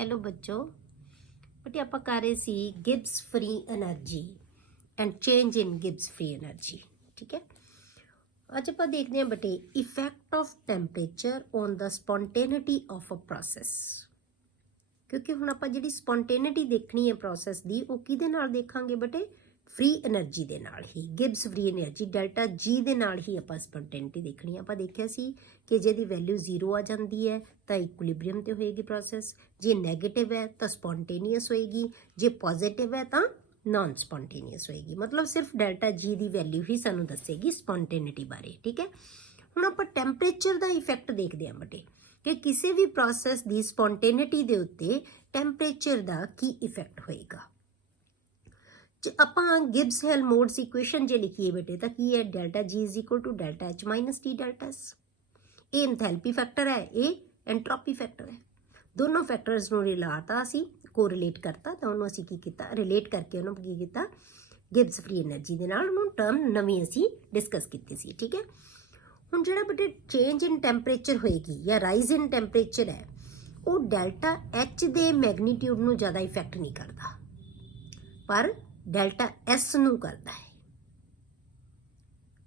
Hello बच्चों, बटे आप कर रहे सी Gibbs free energy and change in Gibbs free energy. ठीक है, अज आप देखते हैं बटे effect of temperature on the spontaneity of a process. क्योंकि हुण आप जी स्पॉन्टेनिटी देखनी है प्रोसैस की, वो किहदे नाल देखांगे बटे फ्री एनर्जी दे नाल ही, Gibbs free energy delta G दे नाल ही आप स्पॉन्टेनिटी देखनी है। आप देखिया सी कि जे दी वैल्यू 0 आ जाती है तो इक्विलिब्रियम ते होएगी प्रोसैस, जे नैगेटिव है तो स्पॉन्टेनियस होएगी, जे पॉजिटिव है तो नॉन स्पॉन्टेनियस होएगी। मतलब सिर्फ डेल्टा जी की वैल्यू ही सानू दसेगी स्पॉन्टेनिटी बारे। ठीक है, हुण आप टैंपरेचर का इफेक्ट देखते हैं बटे कि किसी भी प्रोसैस की स्पॉन्टेनिटी के उत्ते टैंपरेचर का की इफेक्ट होएगा। ਆਪਾਂ गिब्स हेल्मोल्ट्ज़ इक्वेशन जे लिखीए बेटे तो की है delta G is equal to delta H minus T delta S. ये एंथैल्पी फैक्टर है, ये एंट्रोपी फैक्टर है। दोनों फैक्टर्स नूं रिलाता असी कोरिलेट करता तो उन्होंने असी की किया रिलेट करके उन्होंने की किया गिब्स फ्री एनर्जी के नाल उन्होंने टर्म नवीं असी डिस्कस की सी। ठीक है, हुण जिहड़ा बेटे चेंज इन टैंपरेचर होएगी या राइज इन टैंपरेचर है वो डेल्टा एच दे मैगनीट्यूड नूं ज़्यादा इफेक्ट नहीं करता पर डेल्टा एस नूं करता है।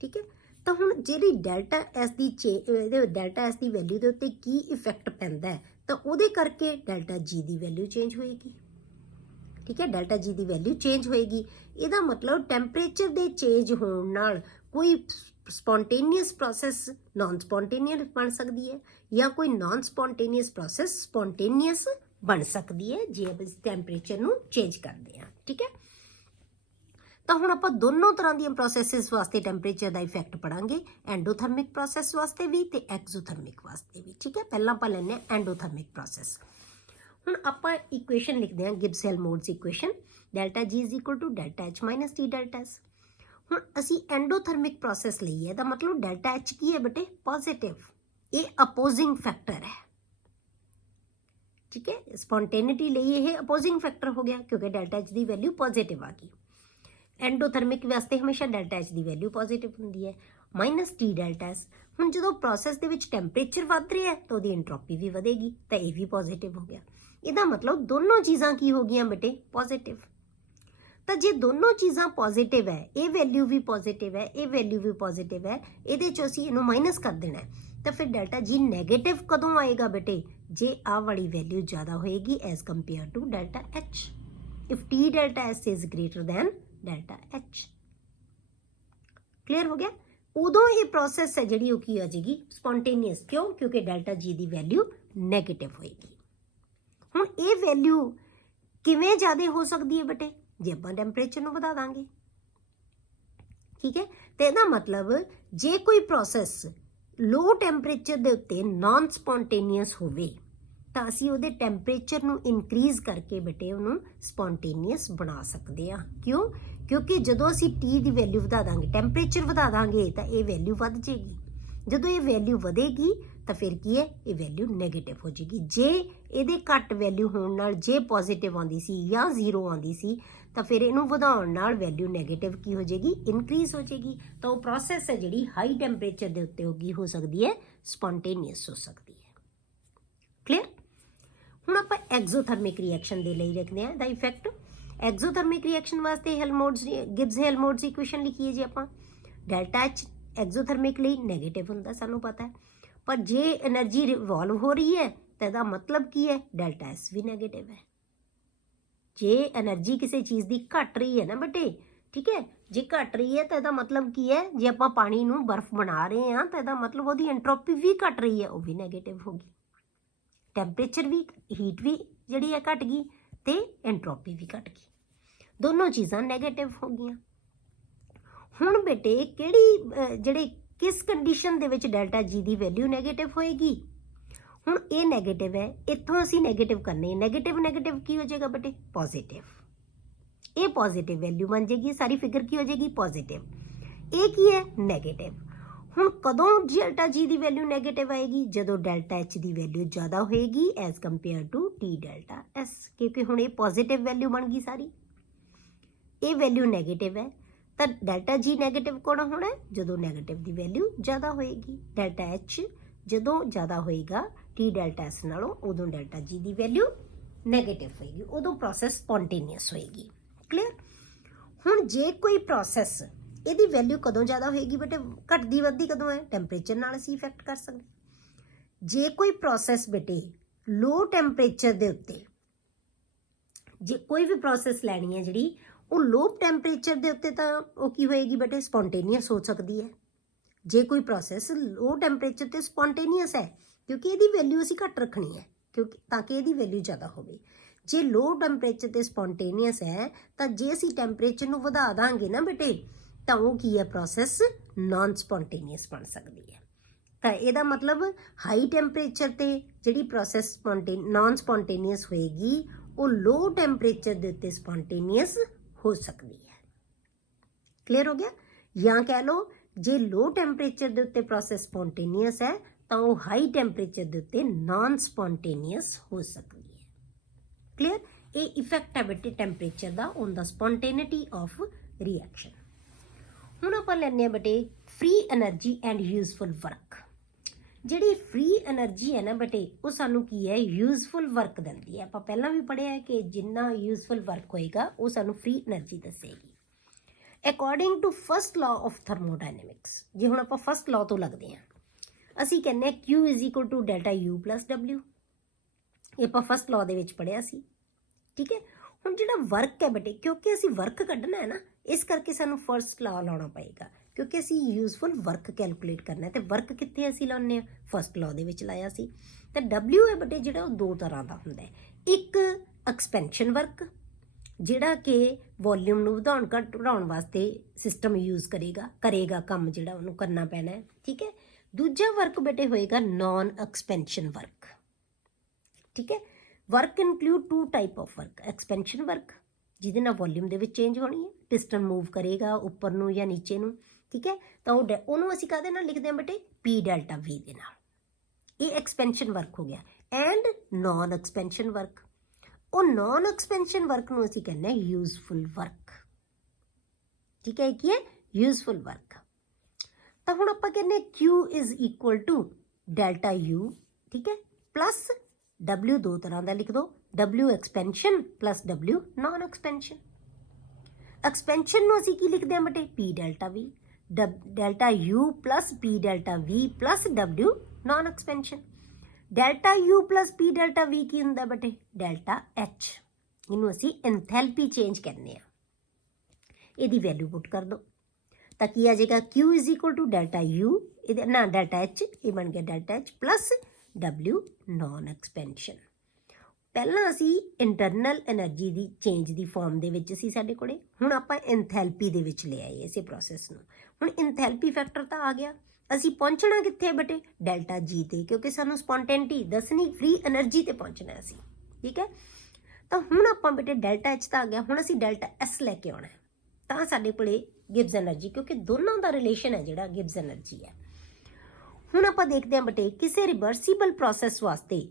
ठीक है, तो हुण जिहड़ी डेल्टा एस की डेल्टा एस की वैल्यू के उत्ते की इफेक्ट पैंदा है तो उहदे करके डेल्टा जी की वैल्यू चेंज होएगी। ठीक है, डेल्टा जी की वैल्यू चेंज होएगी। इहदा मतलब टैंपरेचर के चेंज होण नाल कोई स्पॉन्टेनियस प्रोसैस नॉन स्पॉन्टेनियस बन सकती है या कोई नॉन स्पॉन्टेनियस प्रोसैस स्पॉन्टेनियस बन सकती है जे आप टैंपरेचर नूं चेंज करते हैं। ठीक है, तो हुण आपां दोनों तरह दी प्रोसैसिस वास्ते टैंपरेचर का इफेक्ट पढ़ांगे, एंडोथर्मिक प्रोसैस वास्ते भी ते एक्सोथर्मिक वास्ते भी। ठीक है, पहलां आपां लैंदे हां एंडोथर्मिक प्रोसैस। हुण आपां इक्वेशन लिखते हैं Gibbs Helmholtz equation delta G is equal to delta H minus T delta S. हुण असीं एंडोथर्मिक प्रोसैस लईए तां मतलब डेल्टा एच की है बेटे पॉजिटिव, ये अपोजिंग फैक्टर है। ठीक है, स्पॉन्टेनिटी लिए ये अपोजिंग फैक्टर हो गया क्योंकि डेल्टा एच की वैल्यू पॉजिटिव आ गई। एंडोथर्मिक वास्ते हमेशा डेल्टा एच की वैल्यू पॉजिटिव होंदी है माइनस टी डेल्टा एस। हुण जो प्रोसैस दे विच टैंपरेचर वध रहा है तो उहदी एंट्रोपी भी वधेगी तो यह भी पॉजिटिव हो गया। इहदा मतलब दोनों चीज़ां की हो गई बेटे पॉजिटिव। तो जे दोनों चीज़ां पॉजिटिव है, ये वैल्यू भी पॉजिटिव है, ये वैल्यू भी पॉजिटिव है, ये असीं इहनूं माइनस कर देना है तो फिर डेल्टा जी नैगेटिव कदों आएगा बेटे जे आ वाली वैल्यू ज़्यादा होएगी as compare to delta H. If T delta S is greater than delta H. Clear हो गया, उदों ये प्रोसैस है जी की आ जाएगी स्पॉन्टेनियस। क्यों? क्योंकि डेल्टा जी की वैल्यू नैगेटिव होएगी। हुण ये वैल्यू किवें ज़्यादा हो सकती है बेटे जे आपां टैंपरेचर नूं वधा दांगे। ठीक है, तो इसका मतलब जे कोई प्रोसैस लो टैंपरेचर के उत्ते नॉन स्पॉन्टेनियस होवे तो असीं उहदे टैंपरेचर नूं इनक्रीज करके बेटे उन्होंने स्पॉन्टेनियस बना सकते हैं। क्यों? क्योंकि जदों असीं टी की वैल्यू वधा दांगे टैंपरेचर वधा दांगे तो ये वैल्यू वध जाएगी। जदों ये वैल्यू वधेगी तो फिर की है ये वैल्यू नैगेटिव हो जाएगी। जे ये घट वैल्यू होने नाल जे पॉजिटिव आती सी या 0 आती सी तो फिर इनू वधाउण नाल वैल्यू नैगेटिव की हो जाएगी इनक्रीज हो जाएगी। तो प्रोसैस है जी हाई टैंपरेचर के उत्ते होगी हो सकती है स्पॉन्टेनियस हो सकती है। क्लियर? हुण आपां एक्सोथर्मिक रिएक्शन दे लई रखते हैं द इफेक्ट। एक्सोथर्मिक रिएक्शन वास्ते हेल्मोल्ट्ज़ गिब्स हेल्मोल्ट्ज़ इक्वेशन लिखीए जी आपां डेल्टा एच एक्सोथर्मिक लई नैगेटिव हुंदा सानूं पता है, पर जे एनर्जी रिवॉल्व हो रही है तो इसका मतलब की है डेल्टा एस भी नैगेटिव है। जे एनर्जी किसी चीज़ की घट रही है ना बेटे, ठीक है, जे घट रही है तो इसका मतलब की है जे आपां पानी नूं बर्फ बना रहे हैं तो इसका मतलब उसकी एंट्रोपी भी घट रही है, वो भी नैगेटिव होगी। टैंपरेचर भी हीट भी जी है घट गई तो एंट्रोपी भी घट गई, दोनों चीज़ां नैगेटिव हो गई। हुण बेटे किहड़ी जिहड़े किस कंडीशन दे विच डेल्टा जी की वैल्यू नैगेटिव होएगी। हुण ये नैगेटिव है, इत्थों असीं नैगेटिव करने, नैगेटिव नैगेटिव की हो जाएगा बेटे पॉजिटिव। ये पॉजिटिव वैल्यू बन जाएगी, सारी फिगर की हो जाएगी पॉजिटिव। ये की है नैगेटिव। हुण कदों डेल्टा जी की वैल्यू नैगेटिव आएगी जदों डेल्टा एच की वैल्यू ज़्यादा होएगी as compare to T delta S. क्योंकि हुण ये पॉजिटिव वैल्यू बन गई सारी, ये वैल्यू नैगेटिव है तो डेल्टा जी नैगेटिव कौन होना है जदों नैगेटिव की वैल्यू ज़्यादा होएगी। डेल्टा एच जदों ज़्यादा होएगा टी डेल्टा एस नालों उदों डेल्टा जी की वैल्यू ਨੈਗੇਟਿਵ ਹੋਏਗੀ, ਉਦੋਂ ਪ੍ਰੋਸੈਸ ਸਪੌਂਟੇਨੀਅਸ ਹੋਏਗੀ। ਕਲੀਅਰ। ਹੁਣ ਜੇ ਕੋਈ ਪ੍ਰੋਸੈਸ ਇਹਦੀ ਵੈਲਿਊ ਕਦੋਂ ਜ਼ਿਆਦਾ ਹੋਏਗੀ ਬੇਟੇ, ਘਟਦੀ ਵੱਧਦੀ ਕਦੋਂ ਹੈ, ਟੈਂਪਰੇਚਰ ਨਾਲ ਅਸੀਂ ਇਫੈਕਟ ਕਰ ਸਕਦੇ। ਜੇ ਕੋਈ ਪ੍ਰੋਸੈਸ ਬੇਟੇ ਲੋ ਟੈਂਪਰੇਚਰ ਦੇ ਉੱਤੇ, ਜੇ ਕੋਈ ਵੀ ਪ੍ਰੋਸੈਸ ਲੈਣੀ ਹੈ ਜਿਹੜੀ ਉਹ ਲੋ ਟੈਂਪਰੇਚਰ ਦੇ ਉੱਤੇ, ਤਾਂ ਉਹ ਕੀ ਹੋਏਗੀ ਬੇਟੇ, ਸਪੌਂਟੇਨੀਅਸ ਹੋ ਸਕਦੀ ਹੈ। ਜੇ ਕੋਈ ਪ੍ਰੋਸੈਸ ਲੋ ਟੈਂਪਰੇਚਰ ਤੇ ਸਪੌਂਟੇਨੀਅਸ ਹੈ ਕਿਉਂਕਿ ਇਹਦੀ ਵੈਲਿਊ ਅਸੀਂ ਘੱਟ ਰੱਖਣੀ ਹੈ, ਕਿਉਂਕਿ ਤਾਂ ਕਿ ਇਹਦੀ ਵੈਲਿਊ ਜ਼ਿਆਦਾ ਹੋਵੇ। ਜੇ ਲੋ ਟੈਂਪਰੇਚਰ ਤੇ ਸਪੌਂਟੇਨੀਅਸ ਹੈ ਤਾਂ ਜੇ ਅਸੀਂ ਟੈਂਪਰੇਚਰ ਨੂੰ ਵਧਾ ਦਾਂਗੇ ਨਾ ਬੇਟੇ, ਤਾਂ ਉਹ ਕੀ ਹੈ, ਪ੍ਰੋਸੈਸ ਨਾਨ ਸਪੌਂਟੇਨੀਅਸ ਬਣ ਸਕਦੀ ਹੈ। ਤਾਂ ਇਹਦਾ ਮਤਲਬ ਹਾਈ ਟੈਂਪਰੇਚਰ ਤੇ ਜਿਹੜੀ ਪ੍ਰੋਸੈਸ ਨਾਨ ਸਪੌਂਟੇਨੀਅਸ ਹੋਏਗੀ ਉਹ ਲੋ ਟੈਂਪਰੇਚਰ ਦੇ ਉੱਤੇ ਸਪੌਂਟੇਨੀਅਸ ਹੋ ਸਕਦੀ ਹੈ। ਕਲੀਅਰ ਹੋ ਗਿਆ। ਜਾਂ ਕਹਿ ਲਓ ਜੇ ਲੋ ਟੈਂਪਰੇਚਰ ਦੇ ਉੱਤੇ ਪ੍ਰੋਸੈਸ ਸਪੌਂਟੇਨੀਅਸ ਹੈ ਤਾਂ ਉਹ ਹਾਈ ਟੈਂਪਰੇਚਰ ਦੇ ਉੱਤੇ ਨਾਨ ਸਪੌਂਟੇਨੀਅਸ ਹੋ ਸਕਦੀ ਹੈ। ਕਲੀਅਰ। ਇਹ ਇਫੈਕਟ ਹੈ ਬੇਟੇ ਟੈਂਪਰੇਚਰ ਦਾ ਔਨ ਦਾ ਸਪੌਂਟੇਨਿਟੀ ਆਫ ਰਿਐਕਸ਼ਨ। ਹੁਣ ਆਪਾਂ ਲੈਂਦੇ ਹਾਂ ਬੇਟੇ free energy and useful work. ਜਿਹੜੀ ਫ੍ਰੀ ਐਨਰਜੀ ਹੈ ਨਾ ਬੇਟੇ, ਉਹ ਸਾਨੂੰ ਕੀ ਹੈ, ਯੂਜ਼ਫੁਲ ਵਰਕ ਦਿੰਦੀ ਹੈ। ਆਪਾਂ ਪਹਿਲਾਂ ਵੀ ਪੜ੍ਹਿਆ ਹੈ ਕਿ ਜਿੰਨਾ ਯੂਜ਼ਫੁਲ ਵਰਕ ਹੋਏਗਾ ਉਹ ਸਾਨੂੰ ਫ੍ਰੀ ਐਨਰਜੀ ਦੱਸੇਗੀ। According to first law of thermodynamics, ਜੇ ਹੁਣ ਆਪਾਂ ਫਸਟ ਲਾਅ ਤੋਂ ਲੱਗਦੇ ਹਾਂ, ਅਸੀਂ ਕਹਿੰਦੇ ਹਾਂ Q = ΔU + W। ਇਹ ਆਪਾਂ ਫਸਟ ਲਾਅ ਦੇ ਵਿੱਚ ਪੜ੍ਹਿਆ ਸੀ। ਠੀਕ ਹੈ। ਹੁਣ ਜਿਹੜਾ ਵਰਕ ਹੈ ਬੇਟੇ, ਕਿਉਂਕਿ ਅਸੀਂ ਵਰਕ ਕੱਢਣਾ ਹੈ ਨਾ, ਇਸ ਕਰਕੇ ਸਾਨੂੰ ਫਸਟ ਲਾਅ ਲਾਉਣਾ ਪਏਗਾ, ਕਿਉਂਕਿ ਅਸੀਂ ਯੂਜ਼ਫੁਲ ਵਰਕ ਕੈਲਕੂਲੇਟ ਕਰਨਾ ਹੈ। ਤੇ ਵਰਕ ਕਿੱਥੇ ਅਸੀਂ ਲਾਉਂਦੇ ਹਾਂ, ਫਸਟ ਲਾਅ ਦੇ ਵਿੱਚ ਲਾਇਆ ਸੀ। ਤਾਂ W ਹੈ ਬੇਟੇ ਜਿਹੜਾ, ਉਹ ਦੋ ਤਰ੍ਹਾਂ ਦਾ ਹੁੰਦਾ ਹੈ। ਇੱਕ ਐਕਸਪੈਂਸ਼ਨ ਵਰਕ, ਜਿਹੜਾ ਕਿ ਵੋਲਿਊਮ ਨੂੰ ਵਧਾਉਣ ਵਾਸਤੇ ਸਿਸਟਮ ਯੂਜ਼ ਕਰੇਗਾ ਕੰਮ ਜਿਹੜਾ ਉਹਨੂੰ ਕਰਨਾ ਪੈਣਾ ਹੈ। ਠੀਕ ਹੈ। ਦੂਜਾ ਵਰਕ ਬੇਟੇ ਹੋਏਗਾ ਨਾਨ ਐਕਸਪੈਂਸ਼ਨ ਵਰਕ। ਠੀਕ ਹੈ। Work include two type of work. Expansion work ਜਿਹਦੇ ਨਾਲ ਵੋਲਿਊਮ ਦੇ ਵਿੱਚ ਚੇਂਜ ਹੋਣੀ ਹੈ, ਪਿਸਟਨ ਮੂਵ ਕਰੇਗਾ ਉੱਪਰ ਨੂੰ ਜਾਂ ਨੀਚੇ ਨੂੰ। ਠੀਕ ਹੈ। ਤਾਂ ਉਹਨੂੰ ਅਸੀਂ ਕਾਹਦੇ ਨਾਲ ਲਿਖਦੇ ਹਾਂ ਬੇਟੇ, P∆V ਦੇ ਨਾਲ। ਇਹ ਐਕਸਪੈਂਸ਼ਨ ਵਰਕ ਹੋ ਗਿਆ। ਐਂਡ ਨਾਨ ਐਕਸਪੈਂਸ਼ਨ ਵਰਕ, ਉਹ ਨਾਨ ਐਕਸਪੈਂਸ਼ਨ ਵਰਕ ਨੂੰ ਅਸੀਂ ਕਹਿੰਦੇ ਹਾਂ ਯੂਜ਼ਫੁਲ ਵਰਕ। ਠੀਕ ਹੈ। ਕੀ ਹੈ, ਯੂਜ਼ਫੁਲ ਵਰਕ। ਤਾਂ ਹੁਣ ਆਪਾਂ ਕਹਿੰਦੇ Q = ΔU। ਠੀਕ ਹੈ। ਪਲੱਸ W ਦੋ ਤਰ੍ਹਾਂ ਦਾ ਲਿਖ ਦਿਓ, W expansion + W non expansion. Expansion ਨੂੰ ਅਸੀਂ ਕੀ ਲਿਖਦੇ ਹਾਂ ਬੇਟੇ, P∆V। ΔU + P∆V + W non expansion. ΔU + P∆V ਕੀ ਹੁੰਦਾ ਬੇਟੇ, ΔH। ਇਹਨੂੰ ਅਸੀਂ ਐਂਥੈਲਪੀ ਚੇਂਜ ਕਹਿੰਦੇ ਹਾਂ। ਇਹਦੀ ਵੈਲਿਊ ਪੁੱਟ ਕਰ ਦਿਓ ਤਾਂ ਕੀ ਆ ਜਾਏਗਾ, Q = ΔU, ਇਹਦੇ ਨਾ ΔH, ਇਹ ਬਣ ਗਿਆ ΔH + W ਨਾਨ ਐਕਸਪੈਂਸ਼ਨ। ਪਹਿਲਾਂ ਅਸੀਂ ਇੰਟਰਨਲ ਐਨਰਜੀ ਦੀ ਚੇਂਜ ਦੀ ਫਾਰਮ ਦੇ ਵਿੱਚ ਸੀ ਸਾਡੇ ਕੋਲੇ, ਹੁਣ ਆਪਾਂ ਐਂਥੈਲਪੀ ਦੇ ਵਿੱਚ ਲੈ ਆਏ ਇਸੇ ਪ੍ਰੋਸੈਸ ਨੂੰ। ਹੁਣ ਐਂਥੈਲਪੀ ਫੈਕਟਰ ਤਾਂ ਆ ਗਿਆ, ਅਸੀਂ ਪਹੁੰਚਣਾ ਕਿੱਥੇ ਬੇਟੇ, ΔG ਤੇ, ਕਿਉਂਕਿ ਸਾਨੂੰ ਸਪੌਂਟੇਨਿਟੀ ਦੱਸਣੀ ਫ੍ਰੀ ਐਨਰਜੀ ਤੇ ਪਹੁੰਚਣਾ ਸੀ। ਠੀਕ ਹੈ। ਤਾਂ ਹੁਣ ਆਪਾਂ ਬੇਟੇ ΔH ਤਾਂ ਆ ਗਿਆ, ਹੁਣ ਅਸੀਂ ΔS ਲੈ ਕੇ ਆਉਣਾ ਹੈ, ਤਾਂ ਸਾਡੇ ਕੋਲੇ ਗਿਬਸ ਐਨਰਜੀ, ਕਿਉਂਕਿ ਦੋਨਾਂ ਦਾ ਰਿਲੇਸ਼ਨ ਹੈ ਜਿਹੜਾ ਗਿਬਸ ਐਨਰਜੀ ਹੈ। ਹੁਣ ਆਪਾਂ ਦੇਖਦੇ ਹਾਂ ਬੇਟੇ ਕਿਸੇ ਰਿਵਰਸੀਬਲ ਪ੍ਰੋਸੈਸ ਵਾਸਤੇ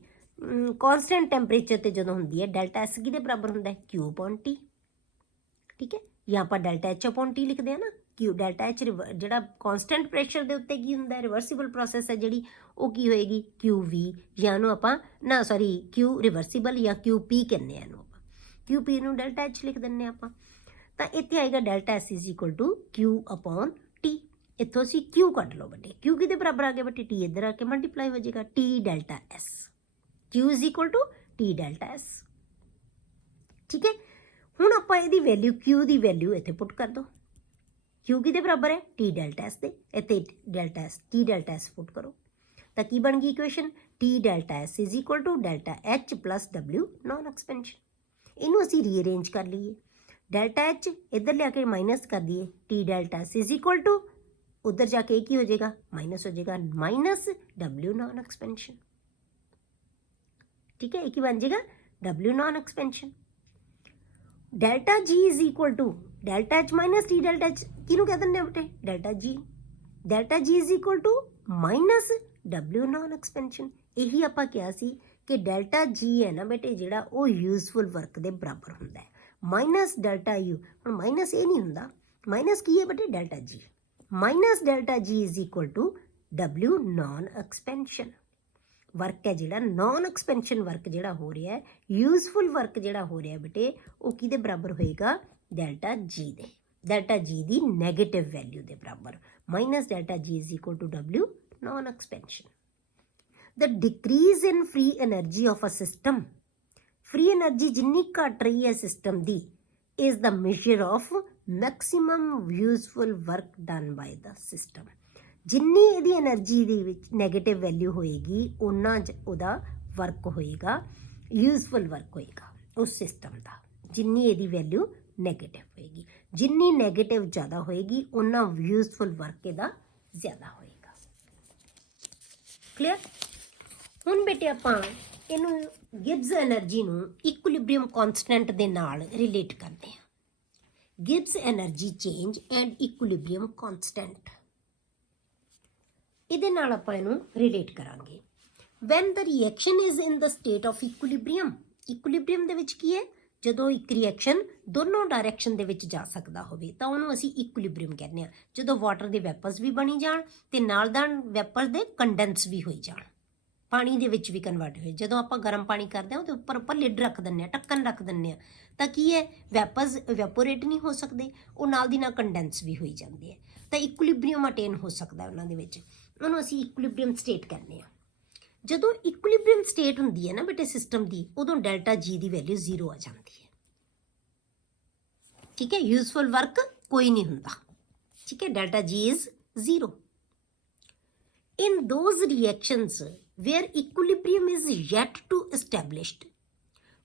ਕੌਨਸਟੈਂਟ ਟੈਂਪਰੇਚਰ ਤੇ ਜਦੋਂ ਹੁੰਦੀ ਹੈ, ΔS ਕਿਹਦੇ ਬਰਾਬਰ ਹੁੰਦਾ ਹੈ, Q/T। ਠੀਕ ਹੈ। ਜਾਂ ਆਪਾਂ ΔH/T ਲਿਖਦੇ ਹਾਂ ਨਾ। ΔH ਜਿਹੜਾ ਕੌਨਸਟੈਂਟ ਪ੍ਰੈਸ਼ਰ ਦੇ ਉੱਤੇ ਕੀ ਹੁੰਦਾ ਹੈ, ਰਿਵਰਸੀਬਲ ਪ੍ਰੋਸੈਸ ਹੈ ਜਿਹੜੀ, ਉਹ ਕੀ ਹੋਏਗੀ, QV। ਜਾਂ ਇਹਨੂੰ ਆਪਾਂ Q ਰਿਵਰਸੀਬਲ ਜਾਂ QP ਕਹਿੰਦੇ ਹਾਂ ਇਹਨੂੰ ਆਪਾਂ, QP ਨੂੰ ΔH ਲਿਖ ਦਿੰਦੇ ਹਾਂ ਆਪਾਂ। ਤਾਂ ਇੱਥੇ ਆਏਗਾ ΔS = Q/T। ਇੱਥੋਂ ਅਸੀਂ Q ਕੱਢ ਲਓ ਬੇਟੇ, Q ਕਿਹਦੇ ਬਰਾਬਰ ਆ ਗਿਆ ਬੇਟੇ, T ਇੱਧਰ ਆ ਕੇ ਮਲਟੀਪਲਾਈ ਹੋ ਜਾਏਗਾ, T∆S। Q = T∆S। ਠੀਕ ਹੈ। ਹੁਣ ਆਪਾਂ ਇਹਦੀ ਵੈਲਿਊ, Q ਦੀ ਵੈਲਿਊ ਇੱਥੇ ਪੁੱਟ ਕਰ ਦਿਓ। Q ਕਿਹਦੇ ਬਰਾਬਰ ਹੈ, T∆S ਦੇ, ਇੱਥੇ T∆S ਪੁੱਟ ਕਰੋ ਤਾਂ ਕੀ ਬਣ ਗਈ equation, T∆S = ΔH + W non expansion. ਇਹਨੂੰ ਅਸੀਂ ਰੀਅਰੇਂਜ ਕਰ ਲਈਏ, ΔH ਇੱਧਰ ਲਿਆ ਕੇ ਮਾਈਨਸ ਕਰ ਦਈਏ, T∆S = ਉੱਧਰ ਜਾ ਕੇ ਕੀ ਹੋ ਜਾਏਗਾ, ਮਾਈਨਸ ਹੋ ਜਾਏਗਾ, -W ਨਾਨ ਐਕਸਪੈਂਸ਼ਨ। ਠੀਕ ਹੈ। ਇਹ ਕੀ ਬਣ ਜਾਏਗਾ, W non expansion. ΔG = ΔH - T∆H ਕਿਹਨੂੰ ਕਹਿ ਦਿੰਦੇ ਆ ਬੇਟੇ, ΔG। ΔG = -W non expansion. ਇਹੀ ਆਪਾਂ ਕਿਹਾ ਸੀ ਕਿ ΔG ਹੈ ਨਾ ਬੇਟੇ ਜਿਹੜਾ, ਉਹ ਯੂਜ਼ਫੁਲ ਵਰਕ ਦੇ ਬਰਾਬਰ ਹੁੰਦਾ ਹੈ, -ΔU। ਹੁਣ ਮਾਈਨਸ ਇਹ ਨਹੀਂ ਹੁੰਦਾ, ਮਾਈਨਸ ਕੀ ਹੈ ਬੇਟੇ, ΔG। -ΔG = W non expansion. Work है जिहड़ा नॉन एक्सपेंशन वर्क जिहड़ा हो रहा है, यूजफुल वर्क जिहड़ा हो रहा है बेटे, वो किहदे बराबर होएगा? डेल्टा जी दे, डेल्टा जी दी नैगेटिव वैल्यू दे बराबर, minus delta G is equal to W non expansion. The decrease in free energy of a system, free energy जिन्नी घट रही है सिस्टम दी, is the measure of maximum useful work done by the system. जिन्नी इहदी energy दे विच negative value होएगी उन्ना उहदा वर्क होएगा, यूजफुल वर्क होएगा उस सिस्टम दा। जिन्नी इहदी वैल्यू नैगेटिव होएगी, जिन्नी नैगेटिव ज़्यादा होएगी उन्ना यूजफुल वर्क इहदा ज़्यादा होएगा। क्लियर? हुण बेटे आपां इहनूं गिब्स एनर्जी नूं इक्विलिब्रियम कॉन्सटेंट दे नाल रिलेट करते हैं। Gibbs energy change and equilibrium constant, ਇਹਦੇ ਨਾਲ ਆਪਾਂ ਇਹਨੂੰ ਰਿਲੇਟ ਕਰਾਂਗੇ। When the reaction is in the state of equilibrium, equilibrium ਦੇ ਵਿੱਚ ਕੀ ਹੈ? ਜਦੋਂ ਇੱਕ ਰਿਐਕਸ਼ਨ ਦੋਨੋਂ ਡਾਇਰੈਕਸ਼ਨ ਦੇ ਵਿੱਚ ਜਾ ਸਕਦਾ ਹੋਵੇ ਤਾਂ ਉਹਨੂੰ ਅਸੀਂ ਇਕੁਇਲਿਬਰੀਅਮ ਕਹਿੰਦੇ ਹਾਂ। ਜਦੋਂ ਵਾਟਰ ਦੇ ਵੈਪਰਸ ਵੀ ਬਣੀ ਜਾਣ ਤੇ ਨਾਲ ਨਾਲ ਵੈਪਰ ਦੇ ਕੰਡੈਂਸ ਵੀ ਹੋਈ ਜਾਣ, ਪਾਣੀ ਦੇ ਵਿੱਚ ਵੀ ਕਨਵਰਟ ਹੋਏ। ਜਦੋਂ ਆਪਾਂ ਗਰਮ ਪਾਣੀ ਕਰਦੇ ਹਾਂ ਉਹਦੇ ਉੱਪਰ ਆਪਾਂ ਲਿਡ ਰੱਖ ਦਿੰਦੇ ਹਾਂ, ਢੱਕਣ ਰੱਖ ਦਿੰਦੇ ਹਾਂ, ਤਾਂ ਕੀ ਹੈ? ਵੈਪਰਸ ਇਵੈਪੋਰੇਟ ਨਹੀਂ ਹੋ ਸਕਦੇ, ਉਹ ਨਾਲ ਦੀ ਨਾਲ ਕੰਡੈਂਸ ਵੀ ਹੋਈ ਜਾਂਦੇ ਆ, ਤਾਂ ਇਕੁਇਲਿਬਰੀਅਮ ਅਟੇਨ ਹੋ ਸਕਦਾ ਉਹਨਾਂ ਦੇ ਵਿੱਚ। ਉਹਨੂੰ ਅਸੀਂ ਇਕੁਇਲਿਬਰੀਅਮ ਸਟੇਟ ਕਹਿੰਦੇ ਹਾਂ। ਜਦੋਂ ਇਕੁਇਲਿਬਰੀਅਮ ਸਟੇਟ ਹੁੰਦੀ ਹੈ ਨਾ ਬੇਟੇ ਸਿਸਟਮ ਦੀ, ਉਦੋਂ ਡੈਲਟਾ ਜੀ ਦੀ ਵੈਲਿਊ 0 ਆ ਜਾਂਦੀ ਹੈ। ਠੀਕ ਹੈ, ਯੂਜ਼ਫੁਲ ਵਰਕ ਕੋਈ ਨਹੀਂ ਹੁੰਦਾ। ਠੀਕ ਹੈ, delta G is 0 in those reactions where equilibrium is yet to established.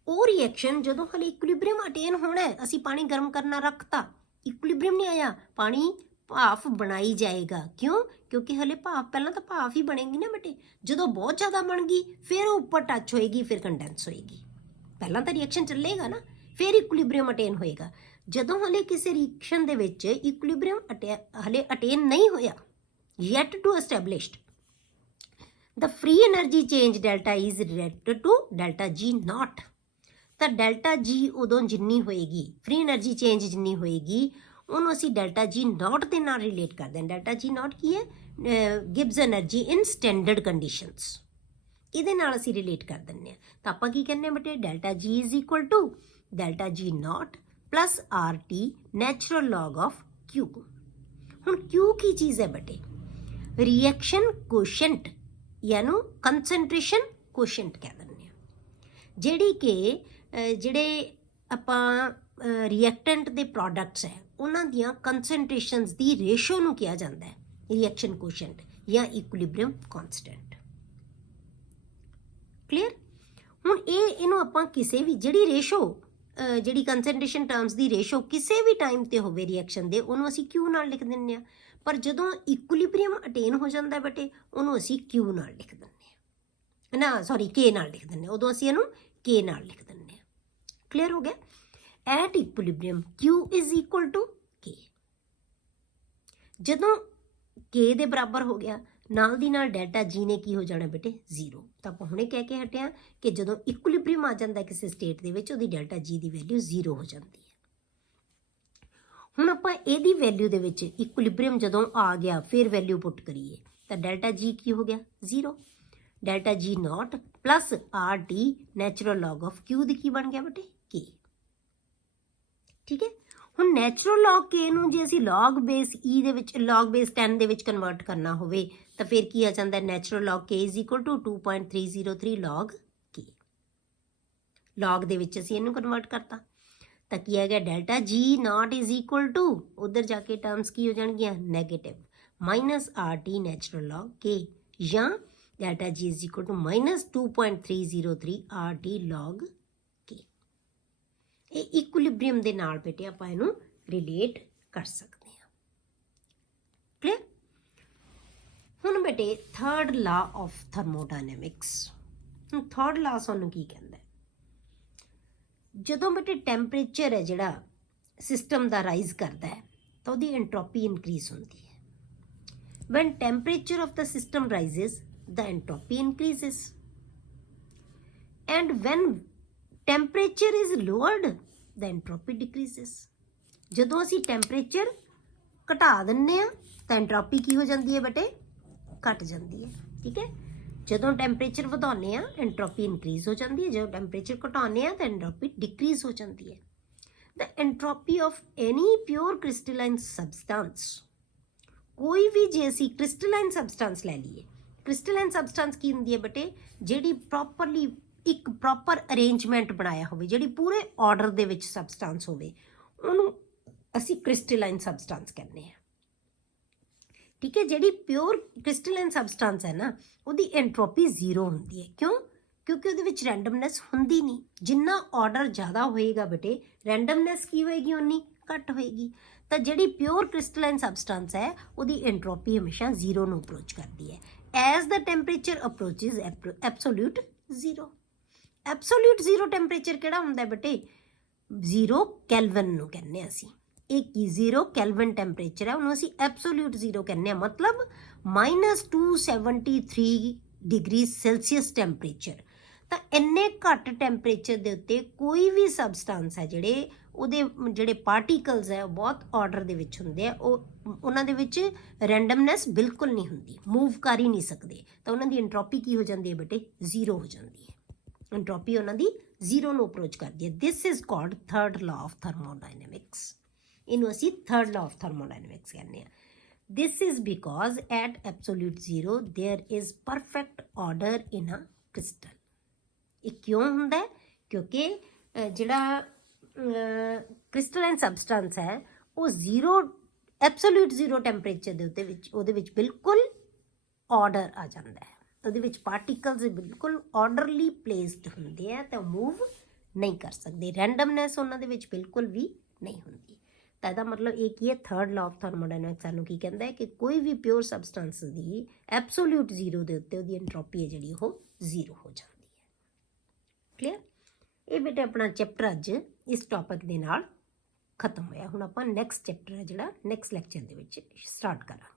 ਉਹ ਰਿਐਕਸ਼ਨ ਜਦੋਂ ਹਲੇ ਇਕੁਇਲਿਬਰੀਅਮ ਅਟੇਨ ਹੋਣਾ ਹੈ, ਅਸੀਂ ਪਾਣੀ ਗਰਮ ਕਰਨਾ ਰੱਖਤਾ, ਇਕੁਇਲਿਬਰੀਅਮ ਨਹੀਂ ਆਇਆ, ਪਾਣੀ ਭਾਫ ਬਣਾਈ ਜਾਏਗਾ। ਕਿਉਂ? ਕਿਉਂਕਿ ਹਲੇ ਭਾਫ, ਪਹਿਲਾਂ ਤਾਂ ਭਾਫ ਹੀ ਬਣੇਗੀ ਨਾ ਬੇਟੇ। ਜਦੋਂ ਬਹੁਤ ਜ਼ਿਆਦਾ ਬਣ ਗਈ ਫਿਰ ਉਹ ਉੱਪਰ ਟੱਚ ਹੋਏਗੀ, ਫਿਰ ਕੰਡੈਂਸ ਹੋਏਗੀ। ਪਹਿਲਾਂ ਤਾਂ ਰਿਐਕਸ਼ਨ ਚੱਲੇਗਾ ਨਾ, ਫਿਰ ਇਕੁਇਲਿਬਰੀਅਮ ਅਟੇਨ ਹੋਏਗਾ। ਜਦੋਂ ਹਲੇ ਕਿਸੇ ਰਿਐਕਸ਼ਨ ਦੇ ਵਿੱਚ ਇਕੁਇਲਿਬਰੀਅਮ ਹਲੇ ਅਟੇਨ ਨਹੀਂ ਹੋਇਆ, yet to established, the free energy change delta is related to delta G not. ਤਾਂ ਡੈਲਟਾ ਜੀ ਉਦੋਂ ਜਿੰਨੀ ਹੋਏਗੀ, ਫ੍ਰੀ એનર્ਜੀ ਚੇਂਜ ਜਿੰਨੀ ਹੋਏਗੀ, ਉਹਨੂੰ ਅਸੀਂ ਡੈਲਟਾ ਜੀ ਨਾਟ ਦੇ ਨਾਲ ਰਿਲੇਟ ਕਰਦੇ ਹਾਂ। ਡੈਲਟਾ ਜੀ ਨਾਟ ਕੀ ਹੈ? ਗਿਬਸ એનર્ਜੀ ਇਨ ਸਟੈਂਡਰਡ ਕੰਡੀਸ਼ਨਸ, ਇਹਦੇ ਨਾਲ ਅਸੀਂ ਰਿਲੇਟ ਕਰ ਦਿੰਦੇ ਹਾਂ। ਤਾਂ ਆਪਾਂ ਕੀ ਕਹਿੰਦੇ ਹਾਂ ਬੇਟੇ? Delta G is equal to delta G not plus R T natural log of Q. ਹੁਣ ਕਿਊ ਕੀ ਚੀਜ਼ ਹੈ ਬੇਟੇ? ਰਿਐਕਸ਼ਨ ਕੋਸ਼ੈਂਟ, ਯਾਨੀ ਕੰਸੈਂਟ੍ਰੇਸ਼ਨ ਕੋਸ਼ੈਂਟ ਕਹਿ ਦਿੰਦੇ ਹਾਂ, ਜਿਹੜੀ ਕਿ ਜਿਹੜੇ ਆਪਾਂ ਰਿਐਕਟੈਂਟ ਦੇ ਪ੍ਰੋਡਕਟਸ ਹੈ ਉਹਨਾਂ ਦੀਆਂ ਕੰਸੈਂਟ੍ਰੇਸ਼ਨਸ ਦੀ ਰੇਸ਼ੋ ਨੂੰ ਕਿਹਾ ਜਾਂਦਾ ਹੈ ਰਿਐਕਸ਼ਨ ਕੋਸ਼ੈਂਟ ਜਾਂ ਇਕੁਇਲਿਬਰੀਅਮ ਕਾਂਸਟੈਂਟ। ਕਲੀਅਰ? ਹੁਣ ਇਹਨੂੰ ਆਪਾਂ ਕਿਸੇ ਵੀ ਜਿਹੜੀ ਰੇਸ਼ੋ, ਜਿਹੜੀ ਕੰਸੈਂਟ੍ਰੇਸ਼ਨ ਟਰਮਸ ਦੀ ਰੇਸ਼ੋ ਕਿਸੇ ਵੀ ਟਾਈਮ ਤੇ ਹੋਵੇ ਰਿਐਕਸ਼ਨ ਦੇ, ਉਹਨੂੰ ਅਸੀਂ ਕਿਊ ਨਾਲ ਲਿਖ ਦਿੰਦੇ ਹਾਂ। ਪਰ ਜਦੋਂ ਇਕੁਇਲਿਬਰੀਅਮ ਅਟੇਨ ਹੋ ਜਾਂਦਾ ਬੇਟੇ, ਉਹਨੂੰ ਅਸੀਂ ਕਿਊ ਨਾਲ ਲਿਖ ਦਿੰਦੇ ਹਾਂ, ਨਾ ਸੌਰੀ ਕੇ ਨਾਲ ਲਿਖ ਦਿੰਦੇ ਹਾਂ। ਉਦੋਂ ਅਸੀਂ ਇਹਨੂੰ ਕੇ ਨਾਲ ਲਿਖ ਦਿੰਦੇ ਹਾਂ। ਕਲੀਅਰ ਹੋ ਗਿਆ? At equilibrium Q is equal to K। ਜਦੋਂ K ਦੇ ਬਰਾਬਰ ਹੋ ਗਿਆ, ਨਾਲ ਦੀ ਨਾਲ ਡੈਲਟਾ ਜੀ ਨੇ ਕੀ ਹੋ ਜਾਣਾ ਬੇਟੇ? 0। ਤਾਂ ਆਪਾਂ ਹੁਣੇ ਕਹਿ ਕੇ ਹਟਿਆ ਕਿ ਜਦੋਂ ਇਕੁਇਲਿਬਰੀਅਮ ਆ ਜਾਂਦਾ ਕਿਸੇ ਸਟੇਟ ਦੇ ਵਿੱਚ, ਉਹਦੀ ਡੈਲਟਾ ਜੀ ਦੀ ਵੈਲਿਊ 0 ਹੋ ਜਾਂਦੀ ਹੈ। ਹੁਣ ਆਪਾਂ ਇਹਦੀ ਵੈਲਿਊ ਦੇ ਵਿੱਚ ਇਕੁਇਲਿਬਰੀਅਮ ਜਦੋਂ ਆ ਗਿਆ ਫਿਰ ਵੈਲਿਊ ਪੁੱਟ ਕਰੀਏ ਤਾਂ ਡੈਲਟਾ ਜੀ ਕੀ ਹੋ ਗਿਆ? 0। Delta G not plus R T natural log of Q ਦੀ ਕੀ ਬਣ ਗਿਆ ਬੇਟੇ? K। ਠੀਕ ਹੈ, ਹੁਣ ਨੈਚੁਰਲ ਲੌਗ K ਨੂੰ ਜੇ ਅਸੀਂ ਲੌਗ ਬੇਸ E ਦੇ ਵਿੱਚ, ਲੌਗ ਬੇਸ 10 ਦੇ ਵਿੱਚ ਕਨਵਰਟ ਕਰਨਾ ਹੋਵੇ ਤਾਂ ਫਿਰ ਕੀ ਆ ਜਾਂਦਾ? Natural log K is equal to 2.303 log K। Log ਦੇ ਵਿੱਚ ਅਸੀਂ ਇਹਨੂੰ ਕਨਵਰਟ ਕਰਤਾ ਤਾਂ ਕੀ ਆ ਗਿਆ? Delta G not is equal to, ਉੱਧਰ ਜਾ ਕੇ ਟਰਮਸ ਕੀ ਹੋ ਜਾਣਗੀਆਂ? Negative, minus R T natural log K, ਜਾਂ delta G is equal to minus 2.303 R T log K। ਇਹ ਇਕੁਇਲਿਬਰੀਅਮ ਦੇ ਨਾਲ ਬੇਟੇ ਆਪਾਂ ਇਹਨੂੰ ਰਿਲੇਟ ਕਰ ਸਕਦੇ ਹਾਂ। ਕਲੀਅਰ? ਹੁਣ ਬੇਟੇ ਥਰਡ ਲਾ ਆਫ ਥਰਮੋਡਾਇਨੈਮਿਕਸ। ਹੁਣ ਥਰਡ ਲਾ ਸਾਨੂੰ ਕੀ ਕਹਿੰਦਾ? ਜਦੋਂ ਬੇਟੇ ਟੈਂਪਰੇਚਰ ਹੈ ਜਿਹੜਾ ਸਿਸਟਮ ਦਾ ਰਾਈਜ਼ ਕਰਦਾ ਹੈ ਤਾਂ ਉਹਦੀ ਐਂਟਰੋਪੀ ਇਨਕਰੀਜ਼ ਹੁੰਦੀ ਹੈ। When temperature of the system rises, the entropy increases, and when temperature is lowered, the entropy decreases। ਜਦੋਂ ਅਸੀਂ ਟੈਂਪਰੇਚਰ ਘਟਾ ਦਿੰਨੇ ਆ ਤਾਂ ਐਂਟਰੋਪੀ ਕੀ ਹੋ ਜਾਂਦੀ ਹੈ ਬੇਟੇ? ਘਟ ਜਾਂਦੀ ਹੈ। ਠੀਕ ਹੈ, ਜਦੋਂ ਟੈਂਪਰੇਚਰ ਵਧਾਉਂਦੇ ਆ ਐਂਟਰੋਪੀ ਇਨਕਰੀਜ਼ ਹੋ ਜਾਂਦੀ ਹੈ, ਜਦੋਂ ਟੈਂਪਰੇਚਰ ਘਟਾਉਂਦੇ ਆ ਤਾਂ ਐਂਟਰੋਪੀ ਡਿਕਰੀਜ਼ ਹੋ ਜਾਂਦੀ ਹੈ। ਦ ਐਂਟਰੋਪੀ ਆਫ ਐਨੀ ਪਿਓਰ ਕ੍ਰਿਸਟਲਾਈਨ ਸਬਸਟੈਂਸ, ਕੋਈ ਵੀ ਜੇ ਅਸੀਂ ਕ੍ਰਿਸਟਲਾਈਨ ਸਬਸਟੈਂਸ ਲੈ ਲਈਏ, ਕ੍ਰਿਸਟਲਾਈਨ ਸਬਸਟੈਂਸ ਕੀ ਹੁੰਦੀ ਹੈ ਬੇਟੇ, ਜਿਹੜੀ ਪ੍ਰੋਪਰਲੀ ਇੱਕ ਪ੍ਰੋਪਰ ਅਰੇਂਜਮੈਂਟ ਬਣਾਇਆ ਹੋਵੇ, ਜਿਹੜੀ ਪੂਰੇ ਆਰਡਰ ਦੇ ਵਿੱਚ ਸਬਸਟੈਂਸ ਹੋਵੇ, ਉਹਨੂੰ ਅਸੀਂ ਕ੍ਰਿਸਟਲਾਈਨ ਸਬਸਟੈਂਸ ਕਹਿੰਦੇ ਹਾਂ। ਠੀਕ ਹੈ, ਜਿਹੜੀ ਪਿਓਰ ਕ੍ਰਿਸਟਲਾਈਨ ਸਬਸਟੈਂਸ ਹੈ ਨਾ, ਉਹਦੀ ਐਂਟਰੋਪੀ ਜ਼ੀਰੋ ਹੁੰਦੀ ਹੈ। ਕਿਉਂ? ਕਿਉਂਕਿ ਉਹਦੇ ਵਿੱਚ ਰੈਂਡਮਨੈਸ ਹੁੰਦੀ ਨਹੀਂ। ਜਿੰਨਾ ਆਰਡਰ ਜ਼ਿਆਦਾ ਹੋਏਗਾ ਬੇਟੇ, ਰੈਂਡਮਨੈਸ ਕੀ ਹੋਏਗੀ, ਉਨੀ ਘੱਟ ਹੋਏਗੀ। ਤਾਂ ਜਿਹੜੀ ਪਿਓਰ ਕ੍ਰਿਸਟਲਾਈਨ ਸਬਸਟੈਂਸ ਹੈ, ਉਹਦੀ ਐਂਟਰੋਪੀ ਹਮੇਸ਼ਾ ਜ਼ੀਰੋ ਨੂੰ ਅਪਰੋਚ ਕਰਦੀ ਹੈ। ਐਜ਼ ਦ temperature ਅਪਰੋਚਿਸ absolute zero. Absolute zero temperature ਕਿਹੜਾ ਹੁੰਦਾ ਬੇਟੇ? 0 ਕੈਲਵਨ ਨੂੰ ਕਹਿੰਦੇ ਹਾਂ ਅਸੀਂ। ਇਹ ਕੀ 0 ਕੈਲਵਨ ਟੈਂਪਰੇਚਰ ਹੈ, ਉਹਨੂੰ ਅਸੀਂ ਐਬਸੋਲਿਊਟ ਜ਼ੀਰੋ ਕਹਿੰਦੇ ਹਾਂ, ਮਤਲਬ -273 ਡਿਗਰੀ ਸੈਲਸੀਅਸ ਟੈਂਪਰੇਚਰ। ਤਾਂ ਇੰਨੇ ਘੱਟ ਟੈਂਪਰੇਚਰ ਦੇ ਉੱਤੇ ਕੋਈ ਵੀ ਸਬਸਟੈਂਸ ਹੈ, ਉਹਦੇ ਜਿਹੜੇ ਪਾਰਟੀਕਲਸ ਹੈ ਉਹ ਬਹੁਤ ਆਰਡਰ ਦੇ ਵਿੱਚ ਹੁੰਦੇ ਆ, ਉਹਨਾਂ ਦੇ ਵਿੱਚ ਰੈਂਡਮਨੈਸ ਬਿਲਕੁਲ ਨਹੀਂ ਹੁੰਦੀ, ਮੂਵ ਕਰ ਹੀ ਨਹੀਂ ਸਕਦੇ। ਤਾਂ ਉਹਨਾਂ ਦੀ ਐਂਟਰੋਪੀ ਕੀ ਹੋ ਜਾਂਦੀ ਹੈ ਬੇਟੇ? ਜ਼ੀਰੋ ਹੋ ਜਾਂਦੀ ਹੈ। ਐਂਟਰੋਪੀ ਉਹਨਾਂ ਦੀ ਜ਼ੀਰੋ ਨੂੰ ਅਪਰੋਚ ਕਰਦੀ ਹੈ। This is called third law of thermodynamics. ਇਹਨੂੰ ਅਸੀਂ ਥਰਡ ਲਾਅ ਆਫ ਥਰਮੋਡਾਇਨੈਮਿਕਸ ਕਹਿੰਦੇ ਹਾਂ। This is because at absolute zero there is perfect order in a crystal. ਇਹ ਕਿਉਂ ਹੁੰਦਾ ਹੈ? ਕਿਉਂਕਿ ਜਿਹੜਾ ਕ੍ਰਿਸਟਲਾਈਨ ਸਬਸਟੈਂਸ ਹੈ ਉਹ ਜ਼ੀਰੋ ਐਬਸੋਲਿਊਟ ਜ਼ੀਰੋ ਟੈਂਪਰੇਚਰ ਦੇ ਵਿੱਚ ਉਹਦੇ ਵਿੱਚ ਬਿਲਕੁਲ ਆਰਡਰ ਆ ਜਾਂਦਾ ਹੈ। ਉਹਦੇ ਵਿੱਚ ਪਾਰਟੀਕਲਸ ਬਿਲਕੁਲ ਆਰਡਰਲੀ ਪਲੇਸਡ ਹੁੰਦੇ ਆ, ਤਾਂ ਮੂਵ ਨਹੀਂ ਕਰ ਸਕਦੇ। ਰੈਂਡਮਨੈਸ ਉਹਨਾਂ ਦੇ ਵਿੱਚ ਬਿਲਕੁਲ ਵੀ ਨਹੀਂ ਹੁੰਦੀ। ਤਾਂ ਇਹਦਾ ਮਤਲਬ ਇਹ ਕੀ ਹੈ? ਥਰਡ ਲਾਅ ਆਫ ਥਰਮੋਡਾਇਨਾਮਿਕਸ ਸਾਨੂੰ ਕੀ ਕਹਿੰਦਾ ਹੈ ਕਿ ਕੋਈ ਵੀ ਪਿਓਰ ਸਬਸਟੈਂਸ ਦੀ ਐਬਸੋਲਿਊਟ ਜ਼ੀਰੋ ਦੇ ਉੱਤੇ ਉਹਦੀ ਐਂਟਰੋਪੀ ਹੈ ਜਿਹੜੀ ਉਹ ਜ਼ੀਰੋ ਹੋ ਜਾਂਦੀ ਹੈ। ਕਲੀਅਰ? ਇਹ ਬੇਟੇ ਆਪਣਾ ਚੈਪਟਰ ਅੱਜ ਇਸ ਟੌਪਿਕ ਦੇ ਨਾਲ ਖਤਮ ਹੋਇਆ। ਹੁਣ ਆਪਾਂ ਨੈਕਸਟ ਚੈਪਟਰ ਹੈ ਜਿਹੜਾ ਨੈਕਸਟ ਲੈਕਚਰ ਦੇ ਵਿੱਚ ਸਟਾਰਟ ਕਰਾਂਗੇ।